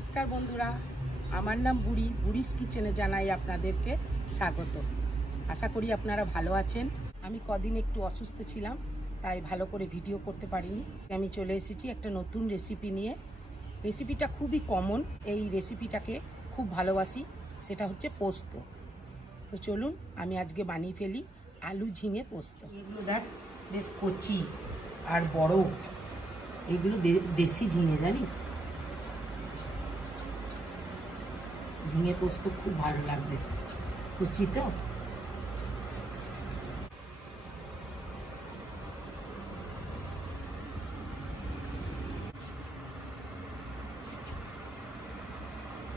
নমস্কার বন্ধুরা, আমার নাম বুড়ি। বুড়িস কিচেনে জানাই আপনাদেরকে স্বাগত। আশা করি আপনারা ভালো আছেন। আমি কদিন একটু অসুস্থ ছিলাম, তাই ভালো করে ভিডিও করতে পারিনি। আমি চলে এসেছি একটা নতুন রেসিপি নিয়ে। রেসিপিটা খুবই কমন, এই রেসিপিটাকে খুব ভালোবাসি, সেটা হচ্ছে পোস্ত। তো চলুন আমি আজকে বানিয়ে ফেলি আলু ঝিঙে পোস্ত। এগুলো দেখ বেশ কচি আর বড়, এগুলো দেশি ঝিঙে, জানিস? ঝিঙে পোস্ত খুব ভালো লাগবে, কুচি তো।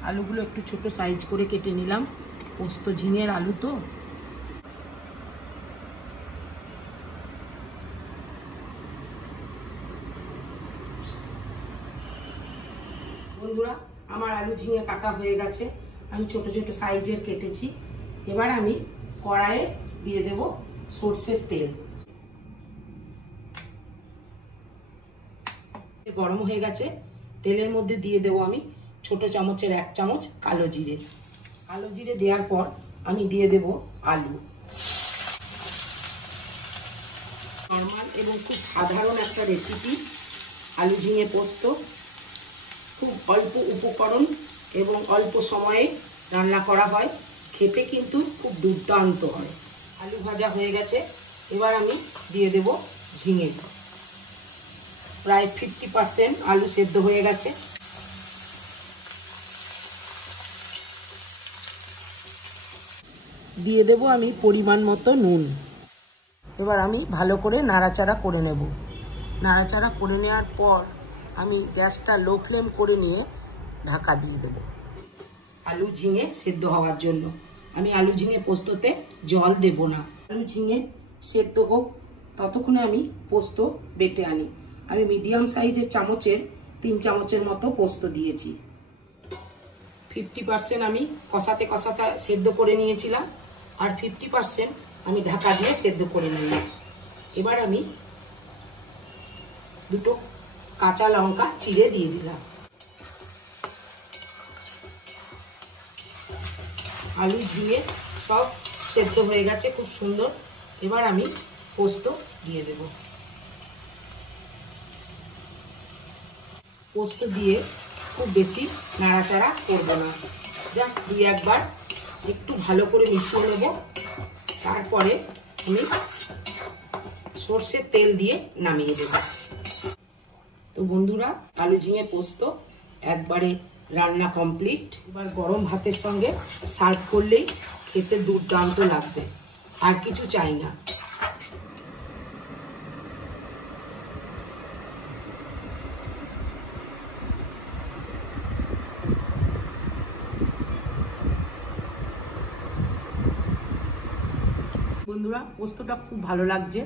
আলুগুলো একটু ছোট সাইজ করে কেটে নিলাম, পোস্ত ঝিঙের আলু তো। বন্ধুরা, আমার আলু ঝিঙে কাটা হয়ে গেছে, আমি ছোট ছোট সাইজের কেটেছি। এবার আমি কড়াইয়ে দিয়ে দেব সরষের তেল। গরম হয়ে গেছে, তেলের মধ্যে দিয়ে দেব আমি ছোট চামচের 1 চামচ কালো জিরে। কালো জিরে দেওয়ার পর আমি দিয়ে দেব আলু। নরমাল এবং খুব সাধারণ একটা রেসিপি আলু ঝিঙে পোস্ত। খুব অল্প উপকরণ এবং অল্প সময়ে রান্না করা হয়, খেতে কিন্তু খুব দুর্দান্ত হয়। আলু ভাজা হয়ে গেছে, এবার আমি দিয়ে দেব ঝিঙে। প্রায় 50% আলু সেদ্ধ হয়ে গেছে। দিয়ে দেব আমি পরিমাণ মতো নুন। এবার আমি ভালো করে নাড়াচাড়া করে নেব। নাড়াচাড়া করে নেওয়ার পর আমি গ্যাসটা লো ফ্লেম করে নিয়ে ঢাকা দিয়ে দেব আলু ঝিঙে সেদ্ধ হওয়ার জন্য। আমি আলু ঝিঙে পোস্ততে জল দেব না। আলু ঝিঙে সেদ্ধ হোক, ততক্ষণে আমি পোস্ত বেটে আনি। আমি মিডিয়াম সাইজের চামচের 3 চামচের মতো পোস্ত দিয়েছি। 50% আমি কষাতে কষাতে সেদ্ধ করে নিয়েছিলাম, আর 50% আমি ঢাকা দিয়ে সেদ্ধ করে নিলাম। এবার আমি 2 কাঁচা লঙ্কা চিড়ে দিয়ে দিলাম। আলু ঝিঙে সব সেদ্ধ হয়ে গেছে খুব সুন্দর। এবার আমি পোস্ত দিয়ে দেব। পোস্ত দিয়ে খুব বেশি নাড়াচাড়া করব না, জাস্ট 2-1 বার একটু ভালো করে মিশিয়ে নেব। তারপরে আমি সরষের তেল দিয়ে নামিয়ে দেব। তো বন্ধুরা, আলু ঝিঙে পোস্ত একবারে রান্না কমপ্লিট। এবার গরম ভাতের সঙ্গে সার্ভ করলেই খেতে দুর্দান্ত লাগবে, আর কিছু চাই না। বন্ধুরা, পোস্তটা খুব ভালো লাগছে।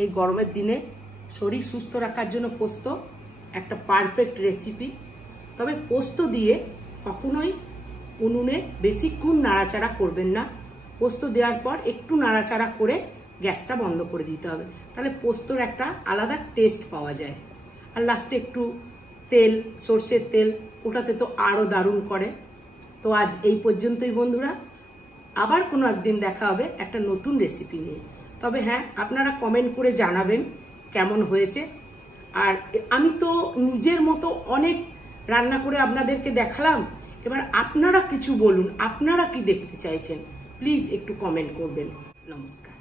এই গরমের দিনে শরীর সুস্থ রাখার জন্য পোস্ত একটা পারফেক্ট রেসিপি। তবে পোস্ত দিয়ে কখনোই উনুনে বেশিক্ষণ নাড়াচাড়া করবেন না। পোস্ত দেওয়ার পর একটু নাড়াচাড়া করে গ্যাসটা বন্ধ করে দিতে হবে, তাহলে পোস্তর একটা আলাদা টেস্ট পাওয়া যায়। আর লাস্টে একটু তেল, সর্ষের তেল, ওটাতে তো আরও দারুণ করে। তো আজ এই পর্যন্তই বন্ধুরা, আবার কোনো একদিন দেখা হবে একটা নতুন রেসিপি নিয়ে। তবে হ্যাঁ, আপনারা কমেন্ট করে জানাবেন কেমন হয়েছে। আর আমি তো নিজের মতো অনেক রান্না করে আপনাদেরকে দেখালাম, এবার আপনারা কিছু বলুন, আপনারা কি দেখতে চাইছেন, প্লিজ একটু কমেন্ট করবেন। নমস্কার।